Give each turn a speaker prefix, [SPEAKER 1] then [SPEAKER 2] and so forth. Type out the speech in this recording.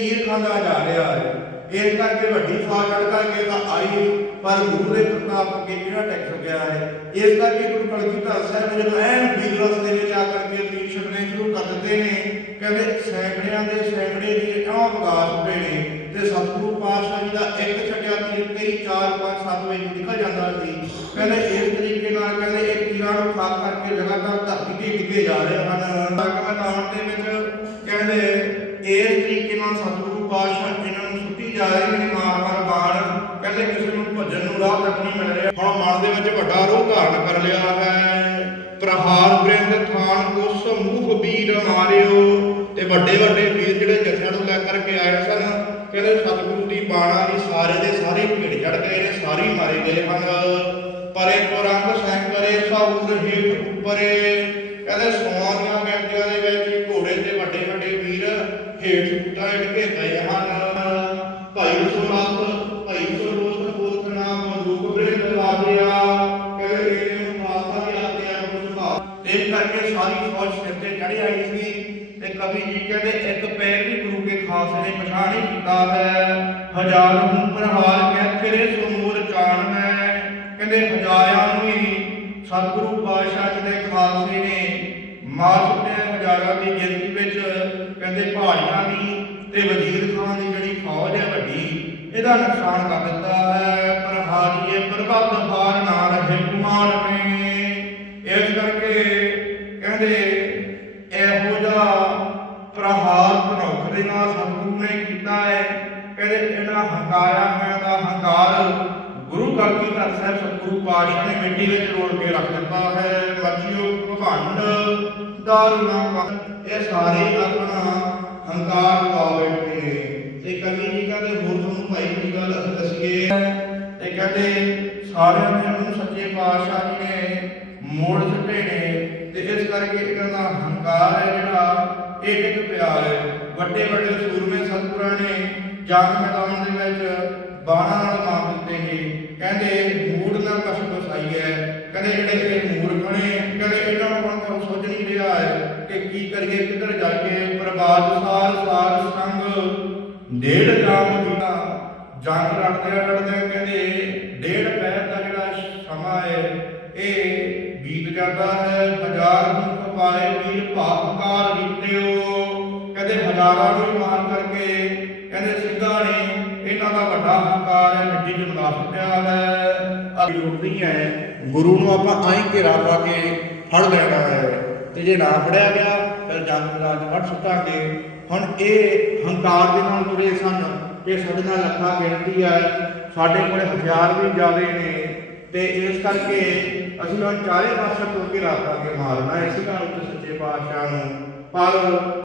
[SPEAKER 1] ਤੀਰ ਖਾਂਦਾ ਜਾ ਰਿਹਾ ਹੈ। ਇਸ ਕਰਕੇ ਵੱਡੀ ਫੌਜ ਕਰਕੇ ਤਾਂ ਆਈ, ਪਰ ਗੁਰੂ ਦੇ ਪ੍ਰਤਾਪ ਅੱਗੇ ਕਿਹੜਾ ਟੈਕਸ ਗਿਆ ਹੈ? ਇਸ ਕਰਕੇ ਗੁਰੂ ਕਲਗੀਧਰ ਸਾਹਿਬ ਨੇ ਜਦੋਂ ਐਨ ਬਿਗਰਸ ਦੇ ਵਿੱਚ ਆ ਕਰਕੇ ਤੀਰ ਛੱਡਣੇ ਸ਼ੁਰੂ ਕਰ ਦਿੱਤੇ ਨੇ, ਕਹਿੰਦੇ ਸੈਂਕੜਿਆਂ ਦੇ ਸੈਂਕੜੇ ਦੀ ਇਉਂ ਵਿਗਾਸ ਹੋਏ ਨੇ ਤੇ ਸਤਿਗੁਰੂ ਪਾਤਸ਼ਾਹ ਜੀ ਦਾ ਇੱਕ ਛੱਡਿਆ ਤੀਰ ਕਈ 4 5 7 ਵਜੇ ਨਿਕਲ ਜਾਂਦਾ ਸੀ। ਕਹਿੰਦੇ ਇਸ ਤਰੀਕੇ ਨਾਲ ਕਹਿੰਦੇ ਇਹ ਤੀਰਾਂ ਨੂੰ ਖਾ ਕਰਕੇ ਲਗਾਤਾਰ ਧਰਤੀ ਤੇ ਡਿੱਗੇ ਜਾ ਰਹੇ ਹਨ। ਤੱਕ ਮੈਦਾਨ ਦੇ ਵਿੱਚ ਕਹਿੰਦੇ ਇਸ ਤਰੀਕੇ ਨਾਲ ਪਾਤਸ਼ਾਹ ਇਹਨਾਂ ਨੂੰ ਸੁੱਟੀ ਜਾ ਰਹੇ ਨੇ ਮਾਰ ਮਾਰ ਬਾਣ ਕਹਿੰਦੇ ਕਿਸੇ ਨੂੰ ਭੱਜਣ ਨੂੰ ਰਾਹ ਤੱਕ ਨਹੀਂ ਮਿਲ ਰਿਹਾ। ਹੁਣ ਮਨ ਦੇ ਵਿੱਚ ਵੱਡਾ ਰੋਹ ਧਾਰਨ ਕਰ ਲਿਆ ਹੈ। ਪ੍ਰਹਾਰ ਬ੍ਰਿੰਦ ਥਾਨ ਉਸ ਮੂਹ ਵੀਰ ਮਾਰਿਓ। ਤੇ ਵੱਡੇ ਵੱਡੇ ਵੀਰ ਜਿਹੜੇ ਜੱਥਿਆਂ ਨੂੰ ਲੈ ਕਰਕੇ ਆਏ ਸਨ, ਕਹਿੰਦੇ ਸਤਿਗੁਰੂ ਦੀ ਬਾਣਾ ਦੀ ਸਾਰੇ ਦੇ ਸਾਰੇ ਭੀੜ ਚੜ ਗਏ ਨੇ, ਸਾਰੇ ਮਾਰੇ ਗਏ ਹਨ। ਪਰੇ ਪੁਰੰਗ ਸੈਂਕਰੇ ਸੌਰ ਹੇਠ ਉੱਪਰੇ। ਕਹਿੰਦੇ ਸੋਨੀਆਂ ਕਰਕੇ ਸਾਰੀ ਚੜੀ ਆਈ ਸੀ ਤੇ ਕਵੀ ਜੀ ਕਹਿੰਦੇ, ਇੱਕ ਪੈਰ ਵੀ ਗੁਰੂ ਕੇ ਖਾਸ ਨੇ ਪਛਾਣ ਹੀ ਕੀਤਾ ਹੈ। ਹਜ਼ਾਰ ਨੂੰ ਪ੍ਰਹਾਰ ਕਹਿ ਤੇਰੇ ਸਮੂਰ ਚਾਣ ਮੈਂ? ਕਹਿੰਦੇ, ਹਜ਼ਾਰਾਂ ਨੂੰ ਹੀ ਸਤਿਗੁਰੂ ਪਾਤਸ਼ਾਹ ਜੀ ਦੇ ਖਾਲਸੇ ਨੇ ਮਾਰ ਸੁੱਟਿਆ ਹਜ਼ਾਰਾਂ ਦੀ ਗਿਣਤੀ ਵਿੱਚ। ਕਹਿੰਦੇ, ਪਹਾੜੀਆਂ ਦੀ ਤੇ ਵਜ਼ੀਰ ਖਾਨ ਦੀ ਜਿਹੜੀ ਫੌਜ ਹੈ ਵੱਡੀ, ਇਹਦਾ ਨੁਕਸਾਨ ਕਰ ਦਿੱਤਾ ਹੈ। ਪਰ ਹਾਰੀਏ ਪ੍ਰਭਤ ਹਾਰ ਨਾ ਇਹਨਾਂ ਹੰਕਾਰਿਆ ਦਾ ਹੰਕਾਰ ਗੁਰੂ ਕਲਗੀ ਧਰ ਸਾਹਿਬ, ਸਤਿਗੁਰੂ ਪਾਤਸ਼ਾਹ ਨੇ ਮਿੱਟੀ ਵਿੱਚ ਰੋਲ ਕੇ ਰੱਖ ਦਿੱਤਾ ਹੈ। ਮੱਛੀਓ ਭੰਡ ਦਾਰੂਣਾ ਕੰਨ ਇਹ ਸਾਰੇ ਆਪਣਾ ਹੰਕਾਰ ਪਾ ਬੈਠੇ ਨੇ। ਤੇ ਕਵੀ ਜੀ ਕਹਿੰਦੇ, ਹੋਰ ਤੁਹਾਨੂੰ ਭਾਈ ਦੀ ਗੱਲ ਅਸੀਂ ਦੱਸੀਏ। ਤੇ ਕਹਿੰਦੇ, ਸਾਰਿਆਂ ਨੇ ਨੂੰ ਸੱਚੇ ਪਾਤਸ਼ਾਹ ਜੀ ਨੇ ਮੋੜ ਦਿੱਤੇ ਨੇ। ਤੇ ਇਸ ਕਰਕੇ ਇਹਨਾਂ ਦਾ ਹੰਕਾਰ ਹੈ ਜਿਹੜਾ ਇਹ ਇੱਕ ਪਿਆ ਵੱਡੇ ਵੱਡੇ ਸੂਰਮੇ ਸਤਿਗੁਰਾਂ ਨੇ ਜੰਗ ਮੈਦਾਨ ਦੇ ਵਿੱਚ ਬਾਣਾ ਨਾਲ ਮਾਰ ਦਿੱਤੇ ਨੇ ਕਹਿੰਦੇ ਮੂੜ ਨਾਲ ਕਸ਼ ਬਸਾਈ ਹੈ। ਕਹਿੰਦੇ ਜਿਹੜੇ ਇਹ ਮੂਰਖ ਨੇ, ਕਹਿੰਦੇ ਇਹਨਾਂ ਨੂੰ ਹੁਣ ਸੋਚ ਨਹੀਂ ਰਿਹਾ ਹੈ ਕਿ ਕੀ ਕਰੀਏ, ਕਿੱਧਰ ਜਾਈਏ। ਪ੍ਰਬਾਦ ਸਾਰ ਸਾਰ ਸੰਗ, ਡੇਢ ਜਾਮ ਦੀਨਾ ਜੰਗ ਲੜਦੇ ਲੜਦੇ ਕਹਿੰਦੇ ਡੇਢ ਪੈਰ ਦਾ ਜਿਹੜਾ ਸਮਾਂ ਹੈ, ਇਹ ਬੀਤ ਜਾਂਦਾ ਹੈ। ਹਜ਼ਾਰ ਦੁੱਖ ਪਾਏ ਵੀਰ ਭਾਗਕਾਰ ਜਿੱਤਿਓ ਕਹਿੰਦੇ ਹਜ਼ਾਰਾਂ ਨੂੰ ਮਾਰ ਕਰਕੇ ਕਹਿੰਦੇ ਸਿੰਘਾਂ ਨੇ ਇਹਨਾਂ ਦਾ ਵੱਡਾ ਹੰਕਾਰ ਹੈ, ਮਿੱਟੀ ਚ ਮਿਲਾ ਸੁੱਟਿਆ ਹੈ। ਅਗੀ ਨਹੀਂ ਹੈ। ਗੁਰੂ ਨੂੰ ਆਪਾਂ ਆਈ ਘੇਰਾ ਪਾ ਕੇ ਫੜ ਲੈਣਾ ਹੈ। ਤੇ ਜੇ ਨਾ ਫੜਿਆ ਗਿਆ, ਫਿਰ ਜੰਗ ਮੈਦਾਨ ਚ ਸੁੱਟਾਂਗੇ। ਹੁਣ ਇਹ ਹੰਕਾਰ ਦੇ ਨਾਲ ਤੁਰੇ ਸਨ। ਕਿ ਸਾਡੇ ਨਾਲ ਲੱਖਾਂ ਗਿਣਤੀ ਹੈ। ਸਾਡੇ ਕੋਲ ਹਥਿਆਰ ਵੀ ਜ਼ਿਆਦੇ ਨੇ। ਤੇ ਇਸ ਕਰਕੇ ਅਸੀਂ ਹੁਣ ਚਾਰੇ ਪਾਸੇ ਤੁਰ ਕੇ ਰਾਤਾਂ ਕੇ ਮਾਰਨਾ ਇਸ ਗੱਲ ਸੱਚੇ ਪਾਤਸ਼ਾਹ ਨੂੰ। ਪਰ